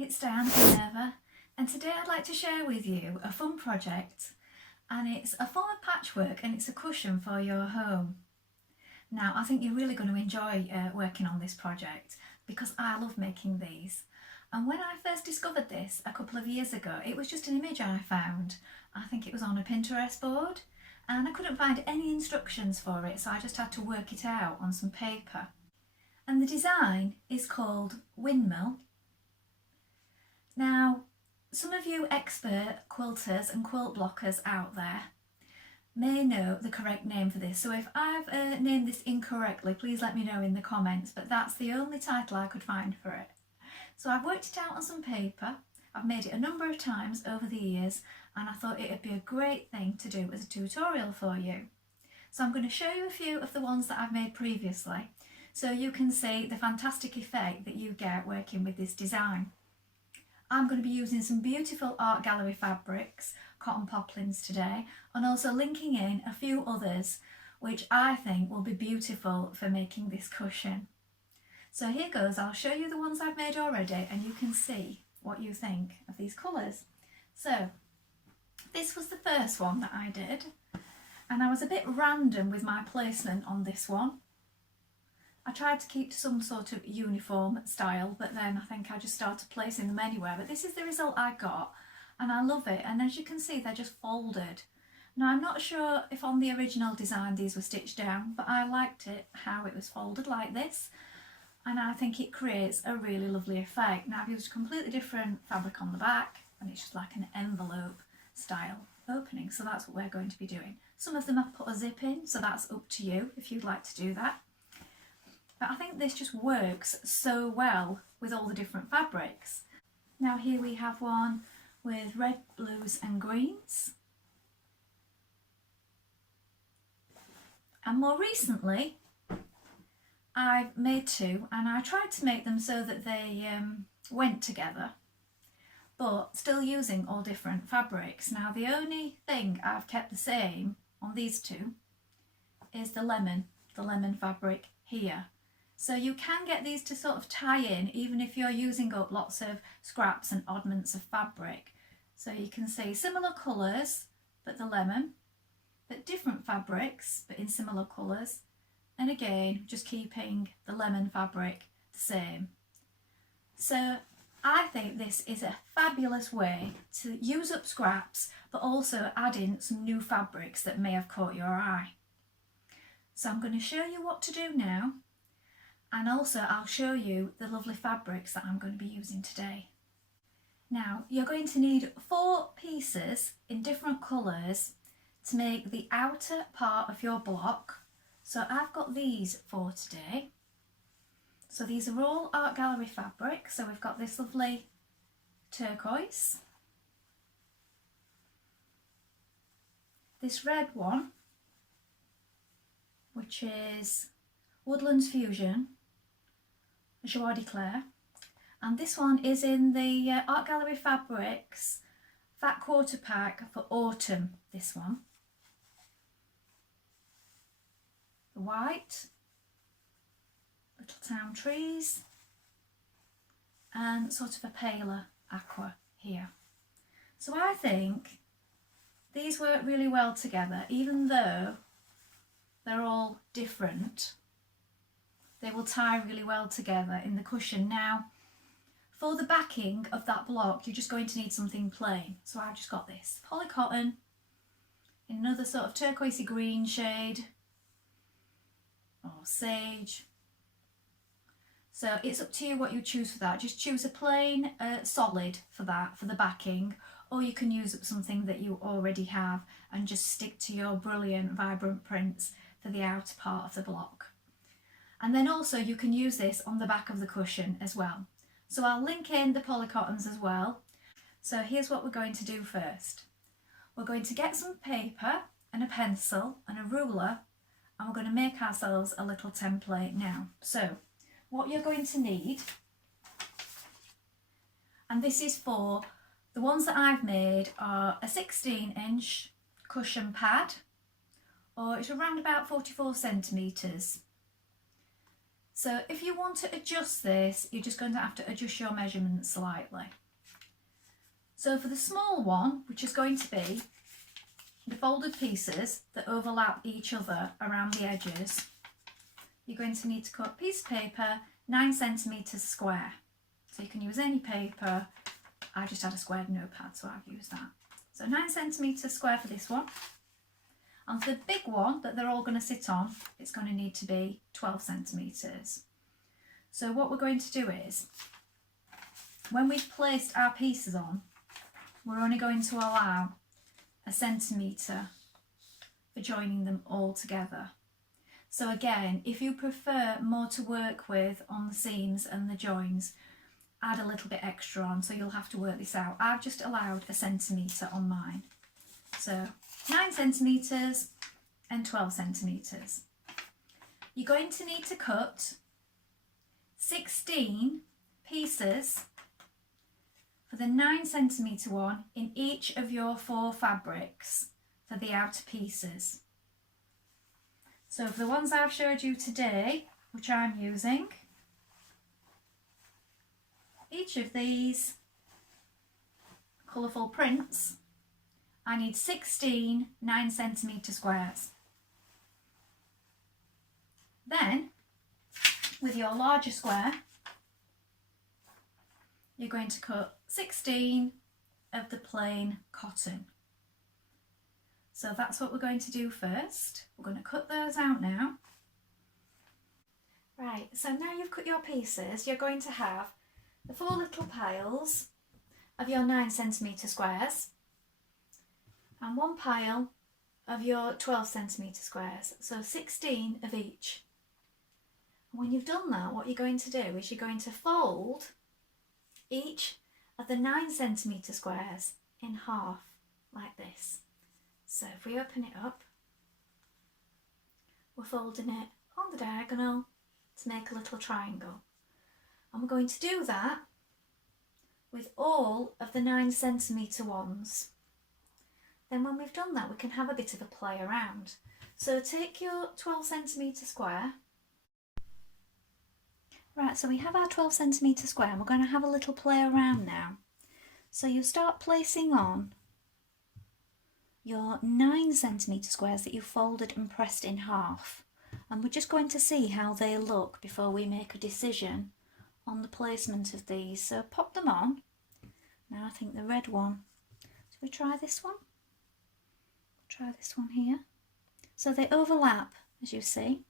it's Dianne from Minerva, and today I'd like to share with you a fun project, and it's a form of patchwork and it's a cushion for your home. Now I think you're really going to enjoy working on this project because I love making these. And when I first discovered this a couple of years ago, it was just an image I found. I think it was on a Pinterest board, and I couldn't find any instructions for it, so I just had to work it out on some paper. And the design is called Windmill. Now, some of you expert quilters and quilt blockers out there may know the correct name for this, so if I've named this incorrectly, please let me know in the comments, but that's the only title I could find for it. So I've worked it out on some paper. I've made it a number of times over the years, and I thought it would be a great thing to do as a tutorial for you. So I'm going to show you a few of the ones that I've made previously, so you can see the fantastic effect that you get working with this design. I'm going to be using some beautiful art gallery fabrics, cotton poplins today, and also linking in a few others which I think will be beautiful for making this cushion. So here goes, I'll show you the ones I've made already and you can see what you think of these colours. So this was the first one that I did, and I was a bit random with my placement on this one. I tried to keep to some sort of uniform style, but then I think I just started placing them anywhere. But this is the result I got, and I love it. And as you can see, they're just folded. Now, I'm not sure if on the original design these were stitched down, but I liked it how it was folded like this. And I think it creates a really lovely effect. Now, I've used a completely different fabric on the back, and it's just like an envelope style opening. So that's what we're going to be doing. Some of them I've put a zip in, so that's up to you if you'd like to do that. But I think this just works so well with all the different fabrics. Now here we have one with red, blues and greens. And more recently, I've made two, and I tried to make them so that they went together, but still using all different fabrics. Now the only thing I've kept the same on these two is the lemon fabric here. So you can get these to sort of tie in even if you're using up lots of scraps and oddments of fabric. So you can see similar colours but the lemon, but different fabrics but in similar colours, and again just keeping the lemon fabric the same. So I think this is a fabulous way to use up scraps but also add in some new fabrics that may have caught your eye. So I'm going to show you what to do now. And also I'll show you the lovely fabrics that I'm going to be using today. Now you're going to need 4 pieces in different colours to make the outer part of your block. So I've got these for today. So these are all art gallery fabric. So we've got this lovely turquoise, this red one, which is Woodlands Fusion, Joie de Claire, and this one is in the Art Gallery Fabrics Fat Quarter Pack for Autumn, this one. The white, Little Town Trees, and sort of a paler aqua here. So I think these work really well together, even though they're all different. They will tie really well together in the cushion. Now, for the backing of that block, you're just going to need something plain. So I've just got this poly cotton in another sort of turquoisey green shade, or sage. So it's up to you what you choose for that. Just choose a plain solid for that, for the backing, or you can use up something that you already have and just stick to your brilliant vibrant prints for the outer part of the block. And then also you can use this on the back of the cushion as well. So I'll link in the polycottons as well. So here's what we're going to do first. We're going to get some paper and a pencil and a ruler, and we're going to make ourselves a little template now. So what you're going to need, and this is for the ones that I've made, are a 16-inch cushion pad, or it's around about 44 centimetres. So if you want to adjust this, you're just going to have to adjust your measurements slightly. So for the small one, which is going to be the folded pieces that overlap each other around the edges, you're going to need to cut a piece of paper 9 centimetres square. So you can use any paper. I just had a squared notepad, so I've used that. So 9 centimetres square for this one. And for the big one that they're all going to sit on, it's going to need to be 12 centimetres. So what we're going to do is, when we've placed our pieces on, we're only going to allow 1 centimetre for joining them all together. So again, if you prefer more to work with on the seams and the joins, add a little bit extra on, so you'll have to work this out. I've just allowed 1 centimetre on mine. So 9 centimetres and 12 centimetres. You're going to need to cut 16 pieces for the 9 centimetre one in each of your 4 fabrics for the outer pieces. So for the ones I've showed you today, which I'm using, each of these colourful prints, I need 16 9 centimetre squares. Then, with your larger square, you're going to cut 16 of the plain cotton. So that's what we're going to do first. We're going to cut those out now. Right, so now you've cut your pieces, you're going to have the 4 little piles of your 9 centimetre squares and 1 pile of your 12 centimetre squares, so 16 of each. And when you've done that, what you're going to do is you're going to fold each of the 9 centimetre squares in half, like this. So if we open it up, we're folding it on the diagonal to make a little triangle. And we're going to do that with all of the 9 centimetre ones. Then when we've done that, we can have a bit of a play around. So take your 12 centimetre square. Right, so we have our 12 centimetre square and we're going to have a little play around now. So you start placing on your 9 centimetre squares that you folded and pressed in half. And we're just going to see how they look before we make a decision on the placement of these. So pop them on. Now I think the red one. Should we try this one? Try this one here. So they overlap, as you see.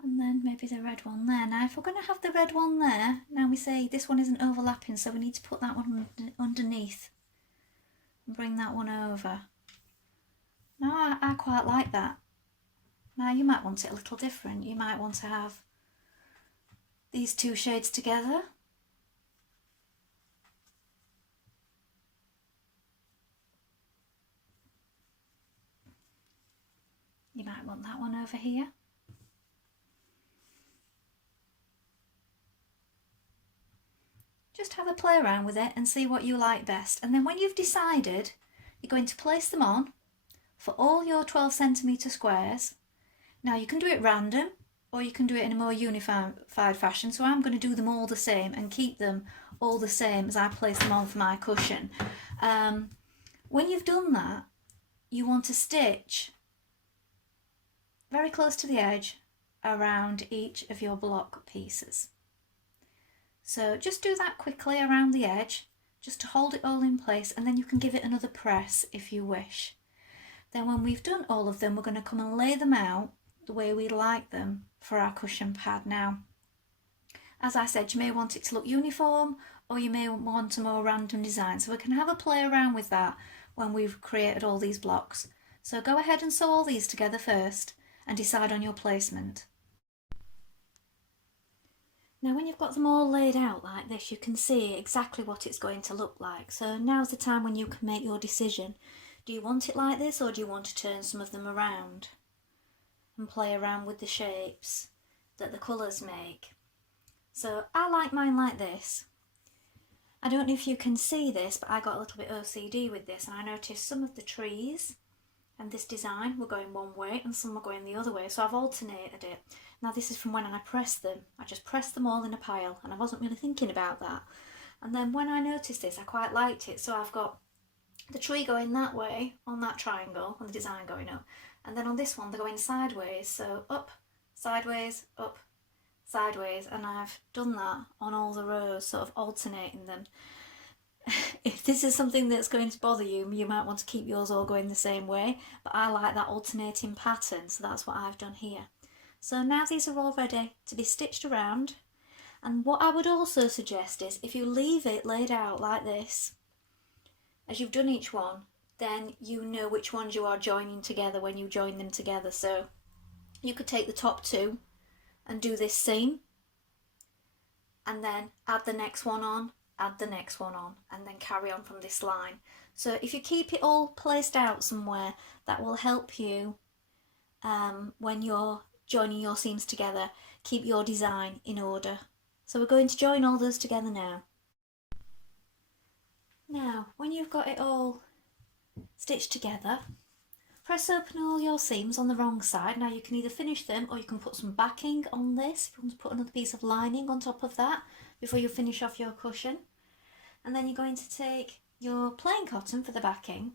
And then maybe the red one there. Now if we're going to have the red one there, now we say this one isn't overlapping, so we need to put that one underneath and bring that one over. Now I quite like that. Now you might want it a little different. You might want to have these 2 shades together. You might want that one over here. Just have a play around with it and see what you like best. And then when you've decided, you're going to place them on for all your 12 centimetre squares. Now you can do it random or you can do it in a more unified fashion. So I'm going to do them all the same and keep them all the same as I place them on for my cushion. When you've done that, you want to stitch very close to the edge around each of your block pieces. So just do that quickly around the edge, just to hold it all in place, and then you can give it another press if you wish. Then when we've done all of them, we're going to come and lay them out the way we like them for our cushion pad. Now, as I said, you may want it to look uniform or you may want a more random design, so we can have a play around with that when we've created all these blocks. So go ahead and sew all these together first and decide on your placement. Now when you've got them all laid out like this, you can see exactly what it's going to look like. So now's the time when you can make your decision. Do you want it like this, or do you want to turn some of them around and play around with the shapes that the colours make? So I like mine like this. I don't know if you can see this, but I got a little bit OCD with this, and I noticed some of the trees and this design were going one way and some were going the other way, so I've alternated it. Now this is from when I pressed them. I just pressed them all in a pile and I wasn't really thinking about that. And then when I noticed this, I quite liked it, so I've got the tree going that way on that triangle and the design going up, and then on this one they're going sideways, so up, sideways, up, sideways, and I've done that on all the rows, sort of alternating them. If this is something that's going to bother you, you might want to keep yours all going the same way, but I like that alternating pattern, so that's what I've done here. So now these are all ready to be stitched around, and what I would also suggest is if you leave it laid out like this, as you've done each one, then you know which ones you are joining together when you join them together. So you could take the top two and do this seam, and then add the next one on, add the next one on, and then carry on from this line. So if you keep it all placed out somewhere, that will help you when you're joining your seams together, keep your design in order. So we're going to join all those together now. Now, when you've got it all stitched together, press open all your seams on the wrong side. Now you can either finish them or you can put some backing on this if you want to put another piece of lining on top of that before you finish off your cushion. And then you're going to take your plain cotton for the backing.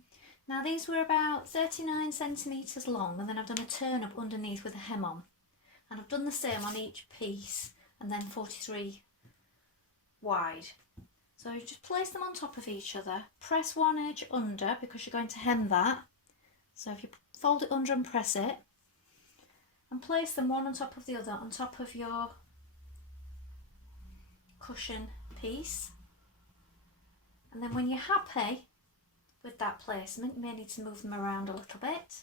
Now these were about 39 centimetres long, and then I've done a turn up underneath with a hem on. And I've done the same on each piece, and then 43 wide. So you just place them on top of each other, press one edge under because you're going to hem that. So if you fold it under and press it, and place them one on top of the other on top of your cushion piece. And then when you're happy with that placement, you may need to move them around a little bit.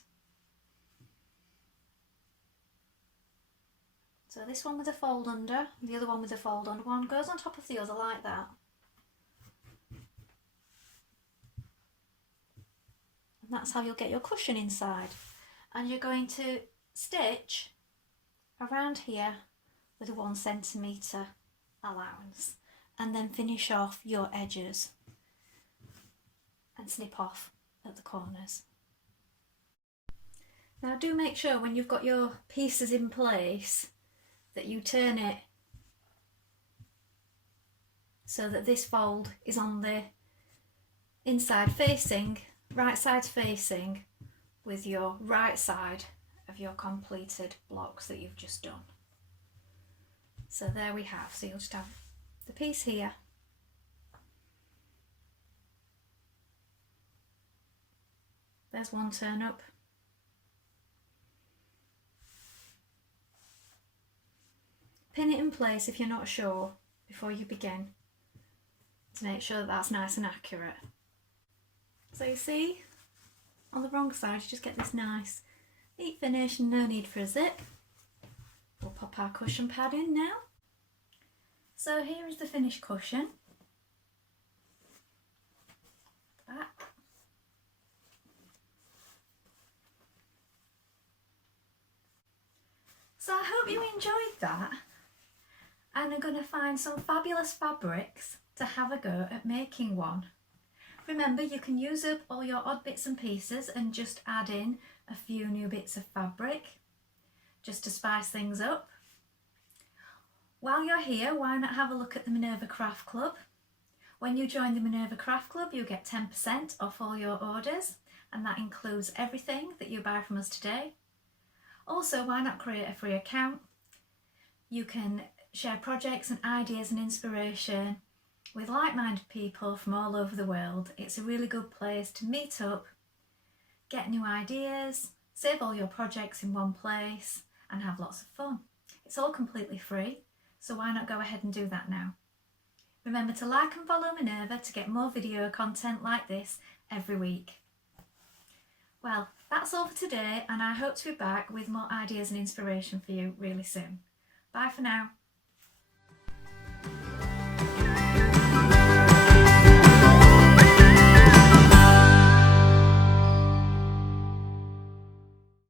So this one with a fold under, the other one with a fold under, one goes on top of the other like that. And that's how you'll get your cushion inside. And you're going to stitch around here with a 1 centimetre allowance, and then finish off your edges and snip off at the corners. Now do make sure when you've got your pieces in place that you turn it so that this fold is on the inside facing, right side facing, with your right side of your completed blocks that you've just done. So there we have, so you'll just have the piece here, there's one turn up, pin it in place if you're not sure before you begin to make sure that that's nice and accurate. So you see, on the wrong side you just get this nice neat finish and no need for a zip. We'll pop our cushion pad in now. So here is the finished cushion. Back. So I hope you enjoyed that, and are going to find some fabulous fabrics to have a go at making one. Remember, you can use up all your odd bits and pieces and just add in a few new bits of fabric just to spice things up. While you're here, why not have a look at the Minerva Craft Club? When you join the Minerva Craft Club, you'll get 10% off all your orders, and that includes everything that you buy from us today. Also, why not create a free account? You can share projects and ideas and inspiration with like-minded people from all over the world. It's a really good place to meet up, get new ideas, save all your projects in one place, and have lots of fun. It's all completely free, so why not go ahead and do that now? Remember to like and follow Minerva to get more video content like this every week. Well, that's all for today, and I hope to be back with more ideas and inspiration for you really soon. Bye for now.